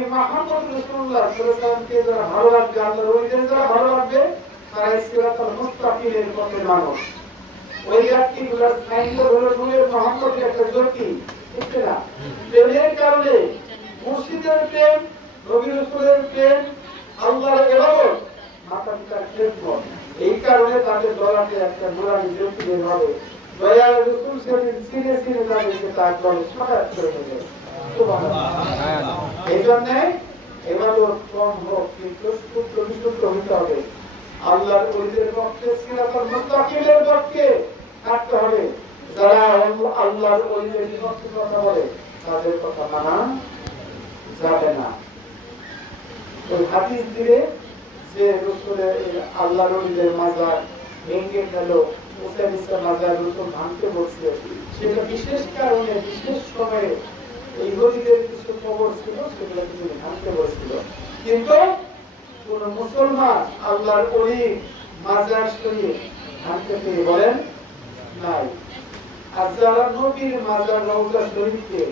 নবী মুহাম্মদ রাসূলুল্লাহ সাল্লাল্লাহু আলাইহি ওয়াসাল্লামকে যারা ভালো লাগবে, আল্লাহর ওলিদের যারা ভালো লাগবে, তারা সিরাতুল মুস্তাকিমের পথে মানুষ। ওই ব্যক্তিগুলো সাইনবোর্ড হলো নূরের মুহাম্মদের একটা জ্যোতি, ঠিক না? প্রেমের কারণে মুর্শিদের প্রেম, নবী রাসূলের প্রেম, আল্লাহর ইবাদত, মাতা পিতার খেদমত, এই কারণে তাদের দলাতে একটা নুরানি জ্যোতি বের হবে। দয়াল রাসূল সেদিন সিনে সিনে তাদেরকে তার দলে সাক্ষাৎ করে দেবে। এই জন্যে ইবাদত কম হোক, কিন্তু শুদ্ধ বিশুদ্ধ হতে হবে। আল্লাহর ওলিদের পক্ষে, সিরাতুল মুস্তাকিমের পক্ষে থাকতে হবে। যারা আল্লাহর ওলিদের বিপক্ষে কথা বলে, তাদের কথা মানা যাবে না। ওই হাদিস দিলে যে রাসূলের আল্লাহর ওলিদের মাজার ভেঙে গেল, মুসা মাজার রাসূল ভাঙতে বলছিল, সেটা বিশেষ কারণে, বিশেষ সময়ে এই ওলিদের কিছু কবর ছিল, সেগুলো তিনি ভাঙতে বলছিল। কিন্তু কোন মুসলমান আল্লাহর ওলি মাজার শরীফ ভাঙতে পেরে বলেন নাই। আর যারা নবীর মাজার রওজা শরীফকে,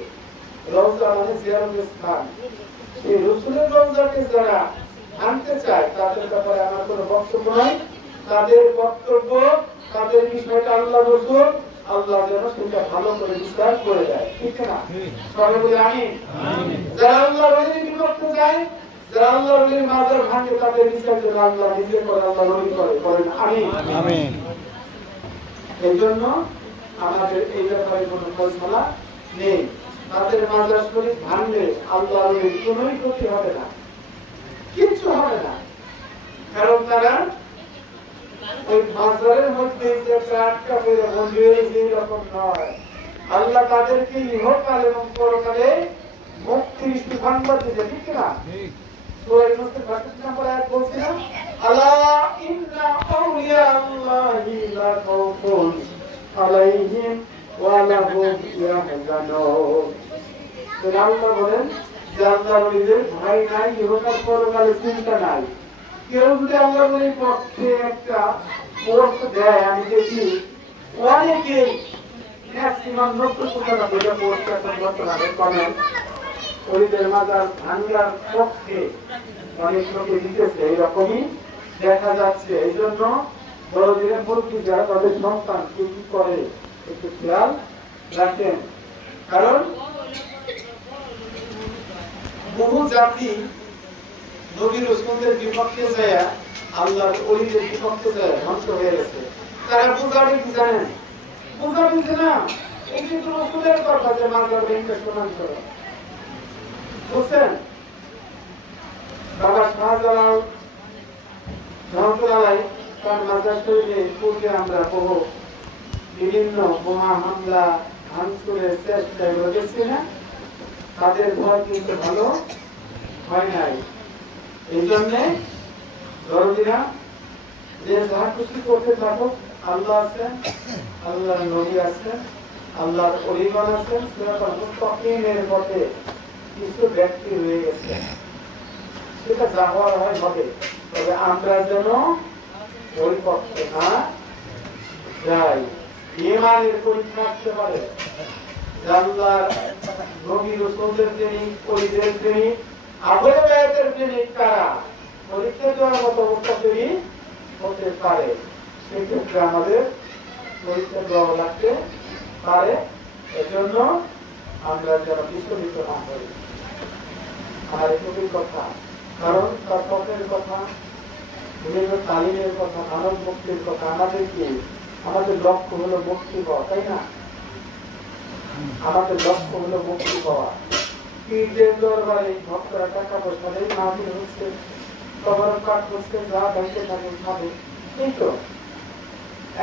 রওজা মানে জিয়ারতের স্থান, সেই রাসূলের রওজাকে যারা ভাঙতে চায়, তাদের ব্যাপারে আমার কোনো বক্তব্য নাই। তাদের বক্তব্য, তাদের বিষয়টা আল্লাহ রাসূল, আল্লাহ যেন সেটা ভালো করে বিচার করে দেয়, ঠিক না? সবাই বলি আমিন। যারা আল্লাহর ওলির বিপক্ষে যায়, যারা আল্লাহর ওলির মাজার ভাঙে, তাদের বিচার যেন আল্লাহ নিজে করে, আল্লাহ ওলি করে, বলেন আমিন। আমিন। এই জন্য আমাদের এই ব্যাপারে কোনো ফয়সালা নেই। তাদের মাজার শরীফ ভাঙলে আল্লাহর ওলির কোনোই ক্ষতি হবে না, কিচ্ছু হবে না। কারণ তারা ওই মাজারের মধ্যে যে আটকা পড়ে বন্দী হয়েছে, এরকম নয়। আল্লাহ তাদেরকে ইহকাল এবং পরকালে মুক্তির সুসংবাদ দিতে, ঠিক না? সূরা ইউনূসের 32 নম্বর আয়াত বলছে না, আলা ইন্না আউলিয়া আল্লাহি লা খাউফুন আলাইহিম ওয়া লা হুম ইয়াহজানুন। তো আল্লাহ বলেন যে আল্লাহর ওলিদের ভয় নাই, ইহকাল পরকালে চিন্তা নাই। কেউ যদি আল্লাহর ওলির পক্ষে একটা পোস্ট দেয়, আমি দেখি অনেকে ম্যাক্সিমাম 90% পোস্ট এখন বর্তমানে কমেন্ট ওলিদের মাজার ভাঙার পক্ষে অনেক লোকে দিতেছে, এইরকমই দেখা যাচ্ছে। এই জন্য বড়দিনের মুরব্বী যারা তাদের সন্তান কি করে একটু খেয়াল রাখেন। কারণ বহু জাতি নবী রাসূলদের বিপক্ষে যায়, আল্লাহর ওলিদের বিপক্ষে যায় ধ্বংস হয়ে গেছে। তারা বুঝাবে কি জানেন? বুঝাবে যে না, এই কিন্তু রাসূলের কথা যে মাজার ভেঙে সমান করে, বুঝছেন? বাবা শাহজালাল রহমতুল্লাহ তার মাজার শরীফে পূর্বে আমরা বহু বিভিন্ন বোমা হামলা, ভাঙচুরের চেষ্টা এগুলো দেখছি না? তাদের ঘর কিন্তু ভালো হয় নাই। এই জন্যে দরদিরা যে যা খুশি করতে থাকো, আল্লাহ আছেন, আল্লাহর নবী আছেন, আল্লাহর ওলিগণ আছেন, সিরাতুল মুস্তাকিমের পথে কিছু ব্যক্তি রয়ে গেছে, সেটা যা হওয়ার হয় হবে। তবে আমরা যেন ওই পথে না যাই। ঈমানের পরীক্ষা আসতে পারে, আল্লাহর নবী রাসূলদের প্রেমিক, ওলিদের প্রেমিক, আহলে বায়াতের প্রেমিক কারা, পরীক্ষা দেওয়ার মতো অবস্থা তৈরি হতে পারে। সেক্ষেত্রে আমাদের পরীক্ষা দেওয়া লাগতে পারে। এজন্য আমরা যেন বিচলিত না হই। আর এটুকুই কথা। কারণ তার পথের কথা, বিভিন্ন তালিমের কথা, মানব মুক্তির কথা, আমাদের লক্ষ্য হলো মুক্তি পাওয়া, তাই না? আমাদের লক্ষ্য হলো মুক্তি পাওয়া। পীরদের দরবারে ভক্তরা টাকা পয়সা দেয়, মাহফিল হচ্ছে, কবর কাট হচ্ছে, যা বাইতে থাকে খাবে, এই তো।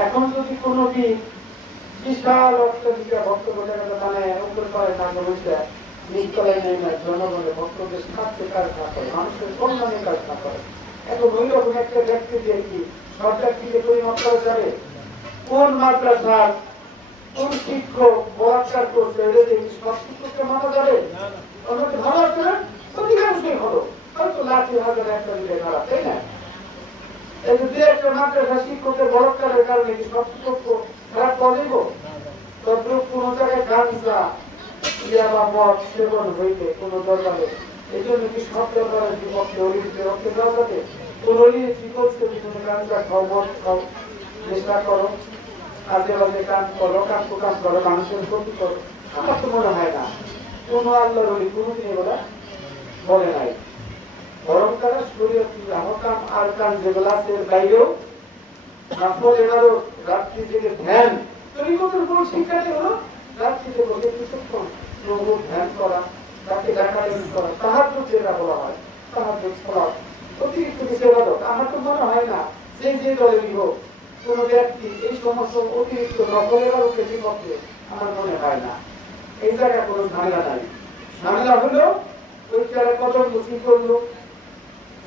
এখন যদি কোনো পীর বিশাল অট্টালিকা ভক্ত মানে উপর পারে টাকা পয়সা নিচতলায় নেই না, জনগণের ভক্তদের স্বার্থে কাজ না করে, মানুষের কল্যাণে কাজ না করে, এখন ওই রকম একটা ব্যক্তি দিয়ে কি সব ব্যক্তিকে পরিমাপ করা যাবে? কোন মাদ্রাসার কোন শিক্ষক বলাৎকার করছে, এটা দেখি সব শিক্ষককে মানা যাবে? অন্যকে ভালো আছে না? অধিকাংশই ভালো, হয়তো লাখে হাজার একটা দিলে খারাপ, তাই না? এই যে একটা মাদ্রাসা শিক্ষকের বলাৎকারের কারণে কি সব শিক্ষক খারাপ করব? তদ্রুপ কোন জায়গায় গাঞ্জা, ইয়াবা, মদ সেবন হইতে কোন দরবারে এই জন্য কি সব ব্যাপারের বিপক্ষে অলির বিপক্ষে যাওয়া যাবে? কোন অলি কি বলছে বিভিন্ন গানটা খবর চেষ্টা করো, কাজে বাজে কাজ করো, কাজ করো, মানুষের ক্ষতি করো। আমার তো মনে হয় না কোন আল্লাহর অলি কোনদিন এগুলা বলে নাই। বরং তারা শরীয়তি আহকাম আর কাম যেগুলো আছে এর বাইরেও নফল ইবাদত, রাত্রি জেগে ধ্যান, তরিকতের কোন শিক্ষাটি হলো রাত্রিতে বসে কিছুক্ষণ প্রভুর ধ্যান করা, তাকে ডাকাডাকি করা, তাহাজ্জুদ যেটা বলা হয়, তাহাজ্জুদ সালাত, অতিরিক্ত কিছু ইবাদত। আমার তো মনে হয় না যে দলেরই হোক কোন ব্যক্তি এই সমস্ত অতিরিক্ত নফল ইবাদতের বিপক্ষে, আমার মনে হয় না। এই জায়গায় কোনো ঝামেলা নাই। ঝামেলা হলো ওই যারা কদম মুসি করলো,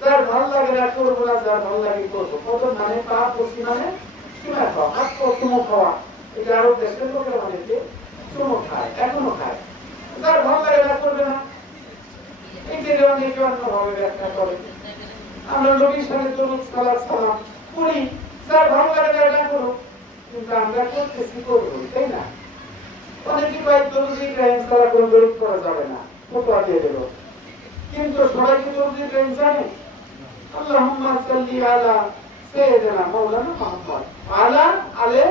যার ভালো লাগে না করবো না, যার ভালো লাগে করবো। কদম মানে পা মুসি মানে চুমা খাওয়া, হাত পা চুমো খাওয়া। এটা আরো দেশের লোকেরা অনেকে চুমো খায়, এখনো খায়। যার ভালো লাগে না করবে না, এইটাকে অনেকে অন্যভাবে ব্যাখ্যা করে। আমরা নবীর সাথে দরুদ সালাত সালাম করি, যার ভালো লাগে না এটা করো, কিন্তু আমরা করতেছি করবো, তাই না? অনেকে কয়েক দরুদ ইব্রাহিম ছাড়া কোনো দরুদ করা যাবে না, ফতোয়া দিয়ে দেব। কিন্তু সবাই কি দরুদ ইব্রাহিম জানে? আল্লাহুম্মা সাল্লি আলা সাইয়্যিদিনা মাওলানা মুহাম্মদ আলা আলে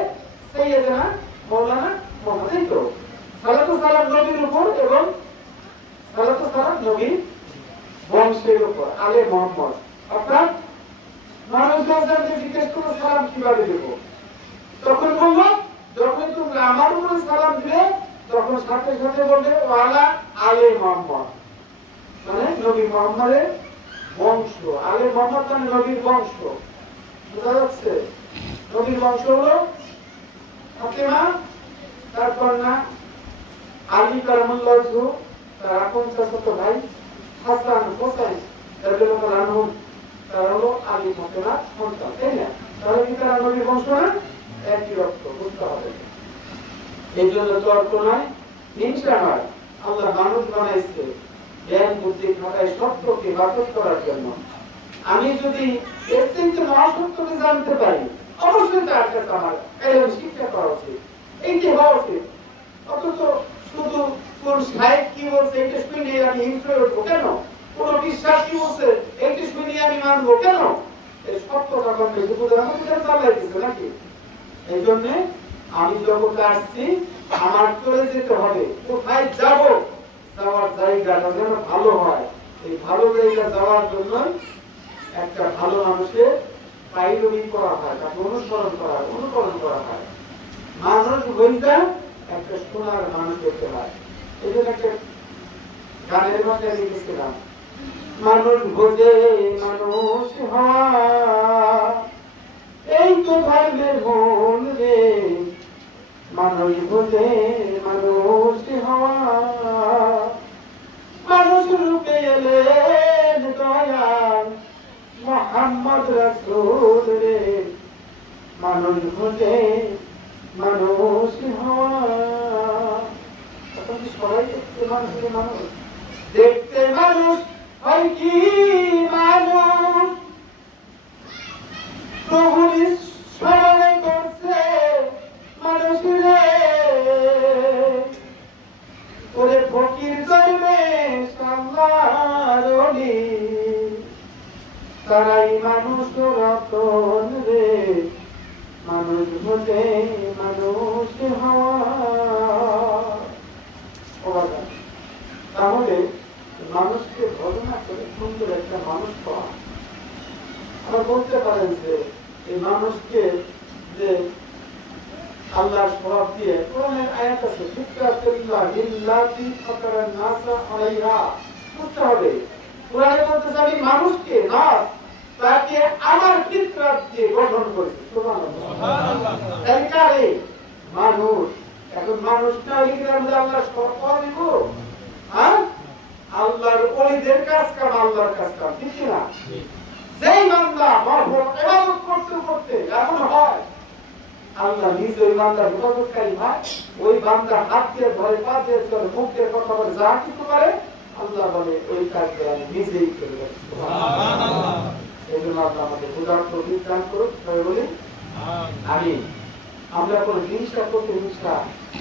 সাইয়্যিদিনা মাওলানা মুহাম্মদ। এই তো সালাতু সালাম নবীর উপর এবং সালাতু সালাম নবীর বংশের উপর, আলে মুহাম্মদ। অর্থাৎ মানুষ যখন জিজ্ঞেস করলো সালাম কিভাবে দেব, তখন বলল যখন তুমি আমার উপরে সালাম দিলে তখন সাথে সাথে বলবে ওয়ালা আলে মুহাম্মদ, মানে নবী মুহাম্মদের বংশ। আলে মুহাম্মদ মানে নবীর বংশ, বুঝা যাচ্ছে? নবীর বংশ হলো ফাতেমা, তার কন্যা আলী কারামুল্লাহ ওয়াজহু, তার আপন চাচাতো ভাই হাসান হোসেন রাদিয়াল্লাহু আনহু, তারা হলো আলী ফাতেমার সন্তান, তাই না? তাহলে কি তারা নবীর বংশ না? একই রক্ত, বুঝতে হবে। এই জন্য তর্ক নয়, হিংসা নয়। আল্লাহ মানুষ বানাইছে জ্ঞান বুদ্ধি খাটায় সত্যকে বাস্তব করার জন্য। আমি যদি এর থেকে অসত্যকে জানতে পারি, অবশ্যই তার কাছে আমার এরকম শিক্ষা করা উচিত, এইটি হওয়া উচিত। অথচ শুধু কোন সাহেব কি বলছে এটা শুনে আমি হিংসা উঠবো কেন? কোন বিশ্বাস কি বলছে এইটি শুনে আমি মানবো কেন? এই সত্যটা কম বেশি বুঝে আমাদের চালাই দিচ্ছে নাকি? এই জন্যে আমি জগতে আসছি, আমার চলে যেতে হবে। কোথায় যাব? যাওয়ার জায়গাটা যেন ভালো হয়। এই ভালো জায়গা যাওয়ার জন্য একটা ভালো মানুষের পাইরবি করা হয়, তাকে অনুকরণ করা হয়। মানুষ হইতে একটা সোনার মানুষ হতে হয়। এই জন্য একটা গানের মধ্যে লিখেছিলাম, মানুষ বোঝে মানুষ হওয়া, এই তো ধর্মের মূল রে। মানুষ বোঝে মানুষ হওয়া, মানুষ রূপে এলেন দয়াল মুহাম্মদ রাসূল রে। মানুষ বোঝে মানুষ হওয়া, তখন সবাই দেখতে মানুষের মানুষ, দেখতে মানুষ হয় কি মানুষ, প্রভুর স্মরণে করছে মানুষ রে। ওরে ফকির জন্মে আল্লাহর ওলি, তারাই মানুষ রতন রে। মানুষ বোঝে মানুষ হওয়া। তাহলে মানুষকে ঘটনা করে সুন্দর একটা মানুষ পাওয়া। আমরা বলতে পারেন যে এই মানুষকে যে আল্লাহর স্বভাব দিয়ে কোরআনের আয়াত আছে, ফিতরাতুল্লাহ লিল্লাযী ফাতারান নাসা আলাইহা, বুঝতে হবে কোরআনে বলতেছে আমি মানুষকে নাস তাকে আমার ফিতরাত দিয়ে গঠন করেছি। সুবহানাল্লাহ। তাই কারে মানুষ, এখন মানুষটা আল্লাহর স্বভাব দিব, হ্যাঁ? আল্লাহর ওলিদের কাজ কাম আল্লাহর কাজ কাম, ঠিক না? যেই বান্দা ইবাদত করতে করতে এমন হয় আল্লাহ নিজে ওই বান্দার ইবাদতকারী হয়, ওই বান্দা হাত দিয়ে ধরে, পা দিয়ে ধরে, মুখ দিয়ে কথা বলে, যা কিছু করে আল্লাহ বলে ওই কাজকে আমি নিজেই করে দেবো। সুবহানাল্লাহ। এই জন্য আল্লাহ আমাদের বুঝার তৌফিক দান করুক, সবাই বলি আমিন। আমরা কোনো হিংসা প্রতিহিংসা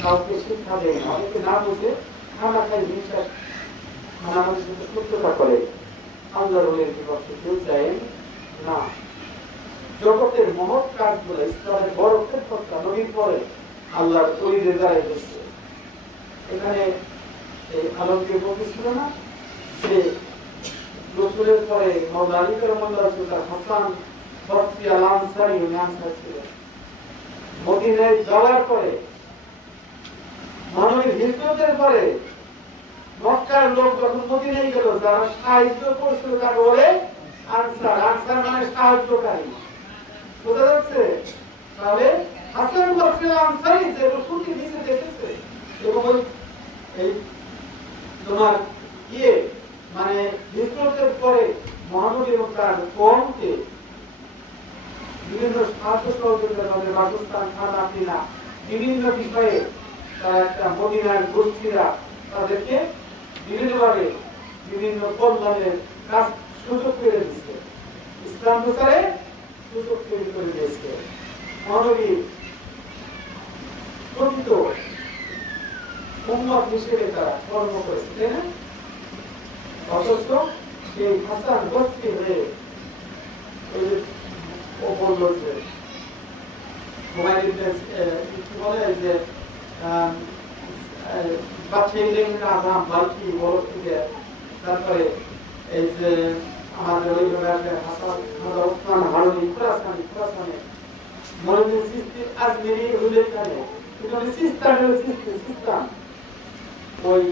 কাউকে শিক্ষা দেই না, অনেকে না বুঝে খানা খাই হিংসা মানে আমাদের সাথে শত্রুতা করে, আল্লাহর ওলির বিপক্ষে কেউ যায় না। জগতের মহৎ কাজগুলো, ইসলামের বড় ক্ষেত্রটা নবীর পরে আল্লাহর ওলিদের দ্বারাই হচ্ছে। এখানে এই আলমগীর বলতেছিল না যে রসুলের পরে মাওলা আলী কারামাল্লাহু তাআলা হাসান বসরি আল-আনসারী আনসার ছিলেন। মদিনায় যাওয়ার পরে, মানবীর হিজরতের পরে মক্কার লোক যখন মদিনায় গেল, যারা সাহায্য করছিল তাকে বলে আনসার। আনসার মানে সাহায্যকারী। বোঝা যাচ্ছে? তাহলে হাসান বসরি আল-আনসারী যে রসুলকে নিচে দেখেছে এবং এই তোমার মানে হিজরতের পরে মহানবী এবং তার কওমকে বিভিন্ন সাহায্য সহযোগিতার মধ্যে বাসস্থান, খানা পিনা বিভিন্ন বিষয়ে তারা একটা মদিনার গোষ্ঠীরা তাদেরকে বিভিন্নভাবে বিভিন্ন কল্যাণের কাজ সুযোগ করে দিচ্ছে, ইসলাম প্রচারে সুযোগ তৈরি করে দিয়েছে। মহানবী প্রকৃত উম্মত হিসেবে তারা কর্ম করেছে, তাই না? অথচ সেই হাসান বসরি হয়ে ও বলল যে বলে যে তারপরে এই যে আমাদের ওই হাসান ওসমান হারুনি খুরাসানে মরুদ্দিন সিস্তি আজমেরি হুজুর খানে সিস্তান ওই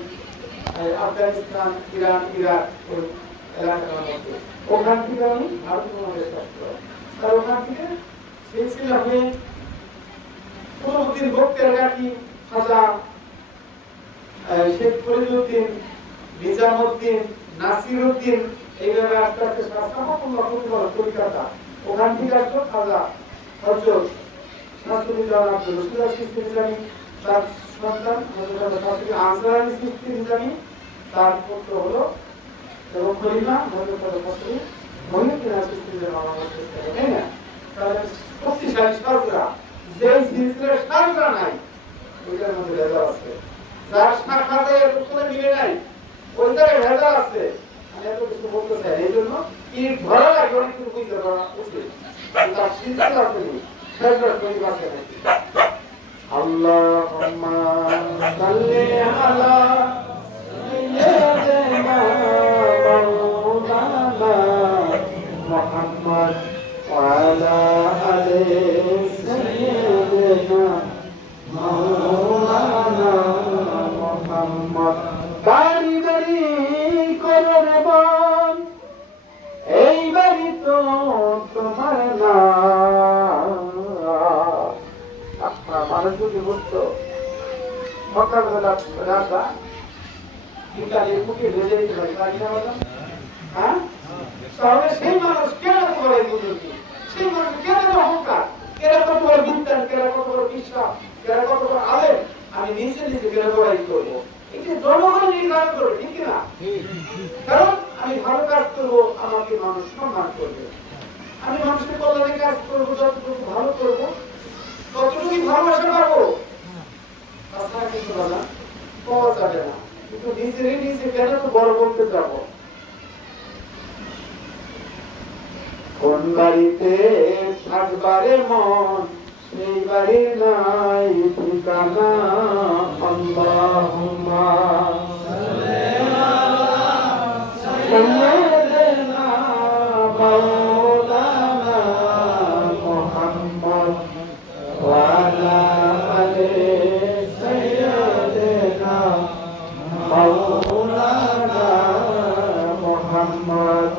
আফগানিস্তান, ইরান, ইরাক ওই এলাকার মধ্যে ওখান থেকে আমি ভারতের তার ওখান থেকে সিলসিলা হয়ে কুতুবউদ্দিন বখতিয়ারগাছি, খাজা শেখ ফরিদউদ্দিন, নিজামউদ্দিন, নাসিরউদ্দিন, এইভাবে আস্তে আস্তে শাসনামুল্লাহ কলকাতা, ওখান থেকে আসলো খাজা হযরত নাসিরুদ্দিন আব্দুল রশিদ চিশতি নিজামী, তার সন্তান হযরত নাসিরুদ্দিন আনসারী চিশতি নিজামী, তার পুত্র হলো এবং খলিফা হযরত ফজলুল মহিউদ্দিন চিশতি নিজামী। তাই না? তাহলে শক্তিশালী শাসরা, যে সিলসিলার শাসরা নাই ওইটার মধ্যে ভেজাল আছে, যার শাখা যায় রসুলের মিলে নাই ওই জায়গায় ভেজাল আছে। আমি এত কিছু বলতে চাই, এই জন্য কি ধরা লাগে অনেক কিছু বুঝতে পারা উচিত। তার সিলসিলা আছে শাসরা তৈরি আছে নাকি। আল্লাহুম্মা সাল্লি আলা সাইয়্যিদিনা মাওলানা মুহাম্মদ ওয়া আলা আলি সাইয়্যিদিনা মাওলানা মুহাম্মদ। বাড়ি বাড়ি করো রে বল, এই বাড়ি তো তোমার না। মানুষ যদি বুঝতো সকালবেলা রাজা বিকালে মুখে ভেজে দিতে পারি, পারি না বললাম? হ্যাঁ, তাহলে সেই মানুষ কেন করে বুঝুকি, সেই মানুষ কেন অহংকার, কেন কত বড় বিদ্যান, কেন কত বড় বিশ্বাস, কেন কত বড় আলেম, আমি নিজে নিজে কেন লড়াই করবো? এটি জনগণ নির্ধারণ করবে, ঠিক না? কারণ আমি ভালো কাজ করবো, আমাকে মানুষ সম্মান করবে। আমি মানুষের কল্যাণে কাজ করবো, যতটুকু ভালো করবো ততটুকুই ভালোবাসা পাবো, তাছাড়া কিন্তু না পাওয়া যাবে না। কিন্তু নিজেরই নিজে কেন তো বড় বলতে যাবো? কোন বাড়িতে থাকবারে মন, সেই বাড়ি নাই ঠিকানা। আল্লাহুম্মা সাল্লি আলা সাইয়্যিদিনা মাওলানা মুহাম্মদ ওয়া আলা আলি সাইয়্যিদিনা মাওলানা মুহাম্মদ।